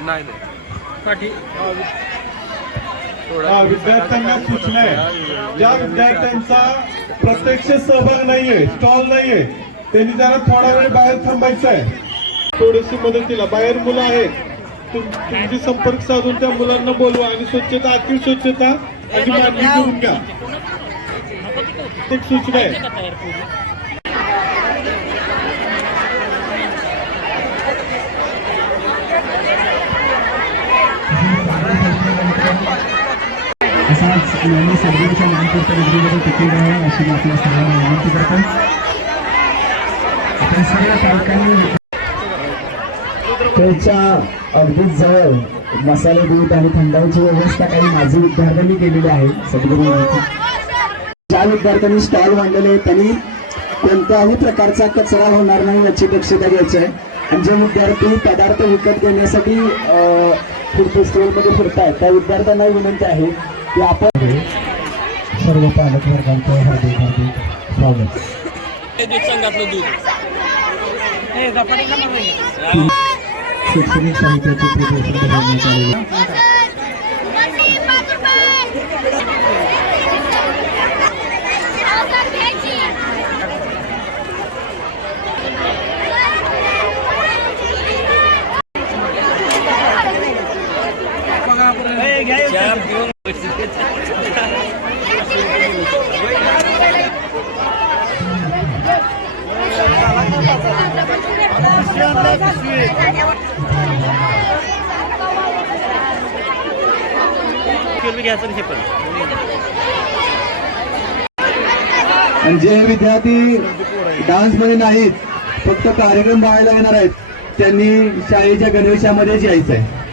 नाही नाही. पाठी विद्यार्थ्यांना सूचना आहे ज्या विद्यार्थ्यांचा प्रत्यक्ष सहभाग नाहीये स्टॉल नाहीये. त्यांनी जरा थोडा वेळ बाहेर थांबायचं आहे थोडीशी मदतीला. बाहेर मुलं आहेत. तुम- तुमची संपर्क साधून त्या मुलांना बोलवा आणि स्वच्छता अति स्वच्छता आणि मांडणी करून घ्या. सूचना आहे. नेहमी सर्वांच्या मानकर्ता विक्रीमध्ये टिकून राहावं अशी मी आपल्या सर्वांना विनंती करतो. आपण सर्व पालकांनी त्याच्या अगदीच जवळ मसाले दूध आणि थंडाईची व्यवस्था काही माझी विद्यार्थ्यांनी केलेली आहे सद्गुरू ज्या विद्यार्थ्यांनी स्टॉल मांडलेले त्यांनी कोणत्याही प्रकारचा कचरा होणार नाही याची दक्षता घ्यायची आहे. आणि जे विद्यार्थी पदार्थ विकत घेण्यासाठी फूड फेस्टिवलमध्ये फिरतायत त्या विद्यार्थ्यांना विनंती आहे आपण सर्व पालक वर्गांचं हार्दिक हार्दिक स्वागत. शैक्षणिक साहित्याचे प्रदर्शन करण्यात आले चार घ्यायचं हे पण जे विद्यार्थी डान्समध्ये नाहीत फक्त कार्यक्रम पाहायला येणार आहेत त्यांनी शाळेच्या गणवेशामध्येच यायचं आहे